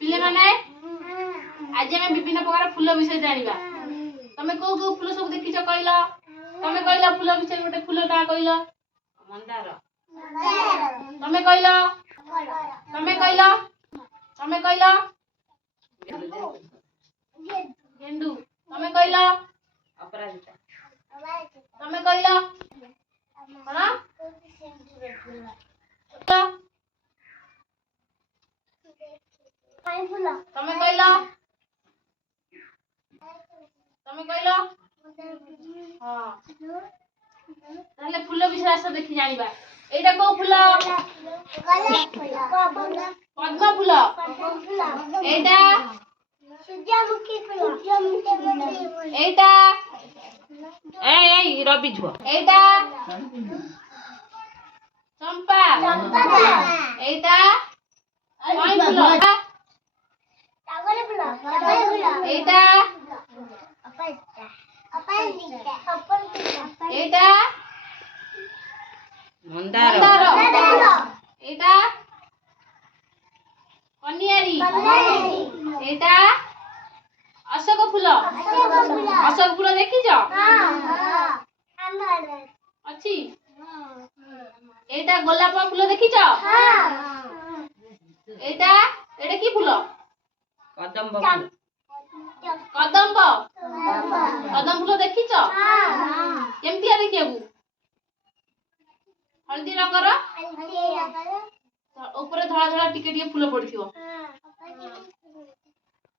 पिले माने आज हम विभिन्न प्रकार फूल विषय जानिबा तमे को फूल सब देखिछ कहला तमे कहला फूल विषय गोटे फूल ना कहला मंदार तमे कहला गेंडू तमे कहला अपराजिता तमे कहला कोना तमे कहला हां ताले फूल विषय आस देखि जानिबा एटा को फूल पद्म फूल एटा सूर्यमुखी फूल एटा ए रवि झुआ एटा चंपा एटा कोई फूल एटा एटा मंदार एटा कन्यारी एटा अशोक फूल देखिछ अच्छी एटा गोलाप फूल देखिछ एटा की फूल कदम्ब फूल देखिछ केमतिया देखियाबू हल्दी रंगर ऊपर धड़ा धड़ा टिके टिके फूल पड़थियो